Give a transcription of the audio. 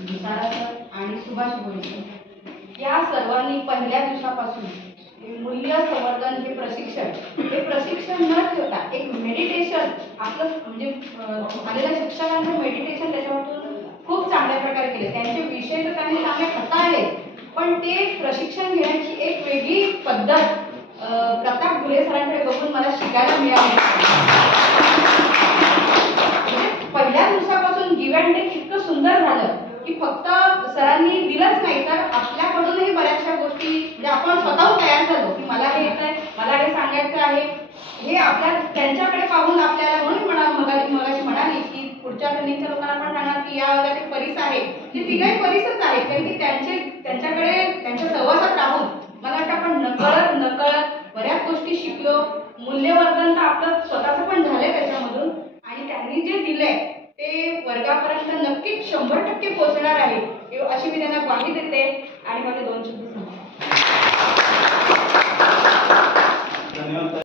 भिसाळा sir आणि सुभाष भोळे sir या सर्वांनी पहिल्या दिवसापासून मूल्य संवर्धन हे प्रशिक्षण न ठेवता एक मेडिटेशन आपलं म्हणजे आलेल्या शिक्षकांचं मेडिटेशन त्याच्यामधून खूप चांगल्या प्रकारे केले। त्यांचे विषय तर त्यांनी चांगले हाताळले, पण ते प्रशिक्षण घेण्याची एक वेगळी पद्धत प्रताप गुले सरांकडे बघून मला शिकायला मिळाली। पहिल्या दिवसापासून गिव्ह अँड टेक इतकं सुंदर झालं की फक्त सरांनी दिलंच नाही तर आपल्याकडूनही बऱ्याचशा गोष्टी म्हणजे आपण स्वतःहून तयार झालो की मला हे येत आहे, मला हे सांगायचं आहे, हे आपल्या त्यांच्याकडे पाहून आपल्याला म्हणून मगाशी म्हणाली की पुढच्या ट्रेनिंगच्या लोकांना पण सांगणार की या वर्गात एक परीस आहे, ते तिघही परीसच आहेत कारण की त्यांच्याकडे त्यांच्या सहवासात राहून मला वाटतं आपण नकळत बऱ्याच गोष्टी शिकलो। मूल्यवर्धन तर आपलं स्वतःचं पण झालंय त्याच्यामधून आणि त्यांनी जे दिलंय ते वर्गापर्यंत नक्कीच 100% पोहोचणार आहे अशी मी त्यांना ग्वाही देते आणि माझे